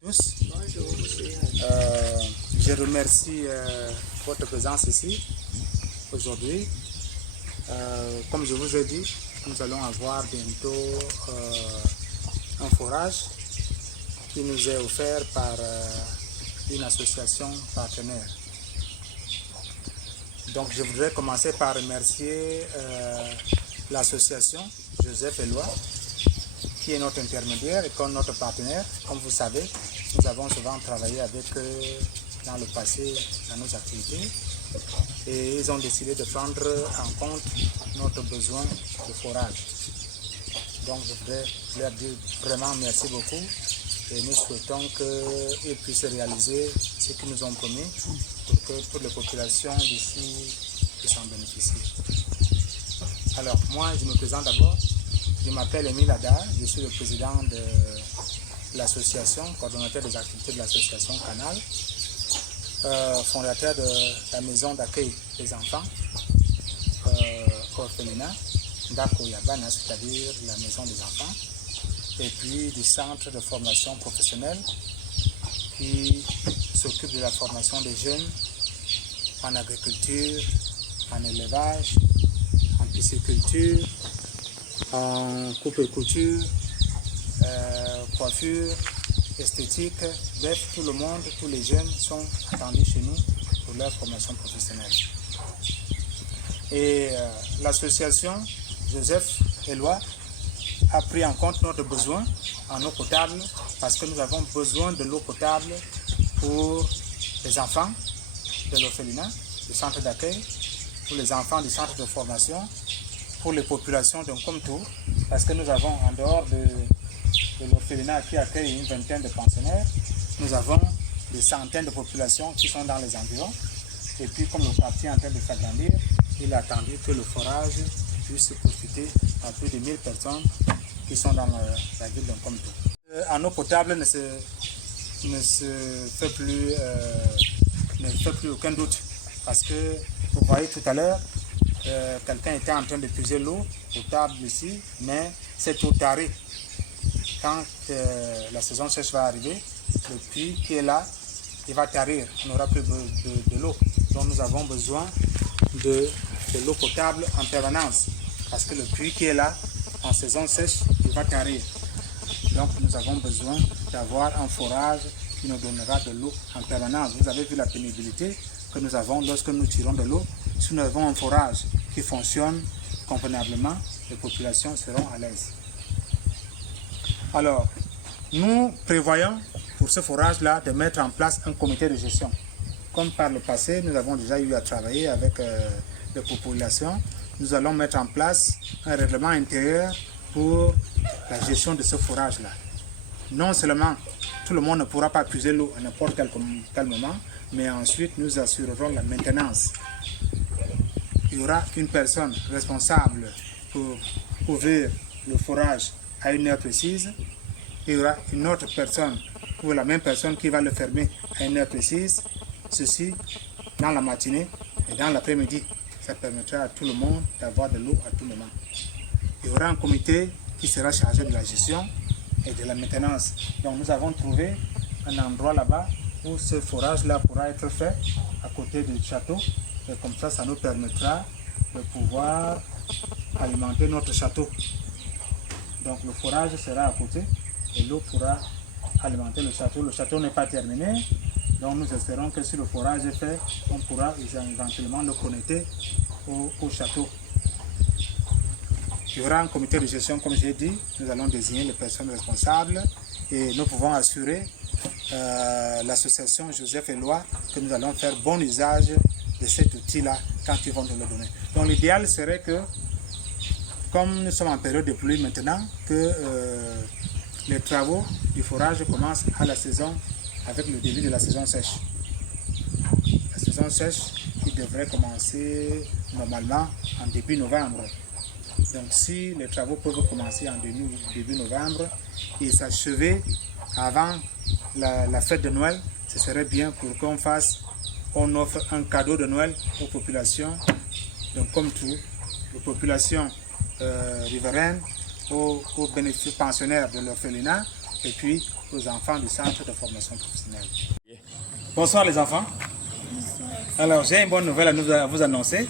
Tous. Je remercie votre présence ici aujourd'hui. Comme je vous ai dit, nous allons avoir bientôt un forage qui nous est offert par une association partenaire. Donc je voudrais commencer par remercier l'association Joseph Eloi, qui est notre intermédiaire et comme notre partenaire. Comme vous savez, nous avons souvent travaillé avec eux dans le passé dans nos activités et ils ont décidé de prendre en compte notre besoin de forage. Donc je voudrais leur dire vraiment merci beaucoup et nous souhaitons qu'ils puissent réaliser ce qu'ils nous ont promis pour que toutes les populations d'ici puissent en bénéficier. Alors moi je me présente d'abord. Je m'appelle Émile Ada, je suis le président de l'association, coordonnateur des activités de l'association Canal, fondateur de la maison d'accueil des enfants, orphelinat, Ndako Yabana, c'est-à-dire la maison des enfants, et puis du centre de formation professionnelle qui s'occupe de la formation des jeunes en agriculture, en élevage, en pisciculture, en coupe et couture, coiffure, esthétique, bref, tout le monde, tous les jeunes sont attendus chez nous pour leur formation professionnelle. Et l'association Joseph Eloi a pris en compte notre besoin en eau potable parce que nous avons besoin de l'eau potable pour les enfants de l'orphelinat, du centre d'accueil, pour les enfants du centre de formation, pour les populations d'un Komtour, parce que nous avons en dehors de l'orphelinat qui accueille une vingtaine de pensionnaires, nous avons des centaines de populations qui sont dans les environs. Et puis comme le quartier est en train de s'agrandir, il a attendu que le forage puisse profiter à plus de 1000 personnes qui sont dans la ville d'un Komtour. En eau potable ne fait plus aucun doute, parce que vous voyez tout à l'heure, quelqu'un était en train de puiser l'eau potable ici, mais cette eau tarie. Quand la saison sèche va arriver, le puits qui est là, il va tarir, on n'aura plus de l'eau. Donc nous avons besoin de l'eau potable en permanence, parce que le puits qui est là, en saison sèche, il va tarir. Donc nous avons besoin d'avoir un forage qui nous donnera de l'eau en permanence. Vous avez vu la pénibilité que nous avons lorsque nous tirons de l'eau. Si nous avons un forage qui fonctionne convenablement, les populations seront à l'aise. Alors, nous prévoyons pour ce forage-là de mettre en place un comité de gestion. Comme par le passé, nous avons déjà eu à travailler avec les populations, nous allons mettre en place un règlement intérieur pour la gestion de ce forage-là. Non seulement tout le monde ne pourra pas puiser l'eau à n'importe quel moment, mais ensuite nous assurerons la maintenance. Il y aura une personne responsable pour ouvrir le forage à une heure précise. Il y aura une autre personne, ou la même personne qui va le fermer à une heure précise. Ceci dans la matinée et dans l'après-midi. Ça permettra à tout le monde d'avoir de l'eau à tout moment. Il y aura un comité qui sera chargé de la gestion et de la maintenance. Donc nous avons trouvé un endroit là-bas où ce forage-là pourra être fait à côté du château. Et comme ça nous permettra de pouvoir alimenter notre château. Donc le forage sera à côté et l'eau pourra alimenter le château. Le château n'est pas terminé, donc nous espérons que si le forage est fait, on pourra éventuellement le connecter au château. Il y aura un comité de gestion, comme j'ai dit, nous allons désigner les personnes responsables et nous pouvons assurer l'association Joseph Eloi que nous allons faire bon usage de cet outil-là quand ils vont nous le donner. Donc l'idéal serait que, comme nous sommes en période de pluie maintenant, que les travaux du forage commencent à la saison, avec le début de la saison sèche. La saison sèche qui devrait commencer normalement en début novembre. Donc si les travaux peuvent commencer en début novembre et s'achever avant la fête de Noël, ce serait bien pour qu'on offre un cadeau de Noël aux populations, donc comme tout, aux populations riveraines, aux pensionnaires de l'orphelinat et puis aux enfants du centre de formation professionnelle. Bonsoir les enfants. Bonsoir. Alors j'ai une bonne nouvelle à vous annoncer,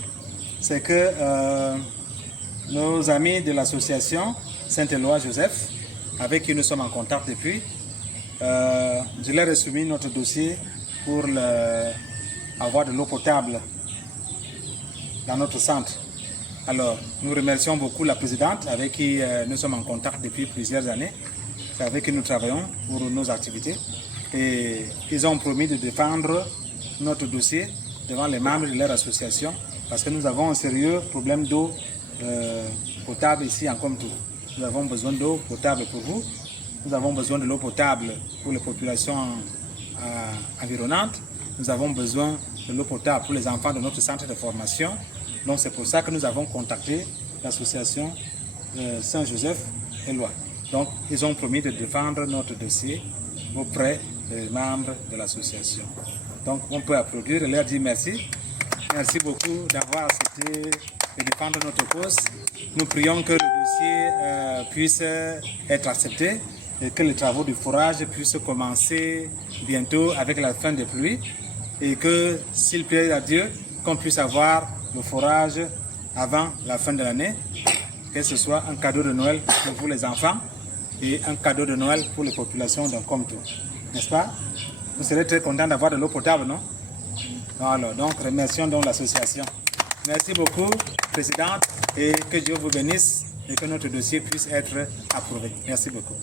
c'est que nos amis de l'association Saint-Éloi Joseph, avec qui nous sommes en contact depuis, je leur ai soumis notre dossier pour avoir de l'eau potable dans notre centre. Alors, nous remercions beaucoup la présidente avec qui nous sommes en contact depuis plusieurs années. C'est avec qui nous travaillons pour nos activités. Et ils ont promis de défendre notre dossier devant les membres de leur association parce que nous avons un sérieux problème d'eau potable ici en Komtou. Nous avons besoin d'eau potable pour vous. Nous avons besoin de l'eau potable pour les populations environnantes. Nous avons besoin de l'eau potable pour les enfants de notre centre de formation. Donc c'est pour ça que nous avons contacté l'association Saint-Joseph-Éloi. Donc ils ont promis de défendre notre dossier auprès des membres de l'association. Donc on peut applaudir et leur dire merci. Merci beaucoup d'avoir accepté de défendre notre cause. Nous prions que le dossier puisse être accepté et que les travaux de forage puissent commencer bientôt avec la fin des pluies et que, s'il plaît à Dieu, qu'on puisse avoir le forage avant la fin de l'année, que ce soit un cadeau de Noël pour vous les enfants et un cadeau de Noël pour les populations d'un Komtou. N'est-ce pas? Vous serez très contents d'avoir de l'eau potable, non? Alors, donc remercions donc l'association. Merci beaucoup, Présidente, et que Dieu vous bénisse et que notre dossier puisse être approuvé. Merci beaucoup.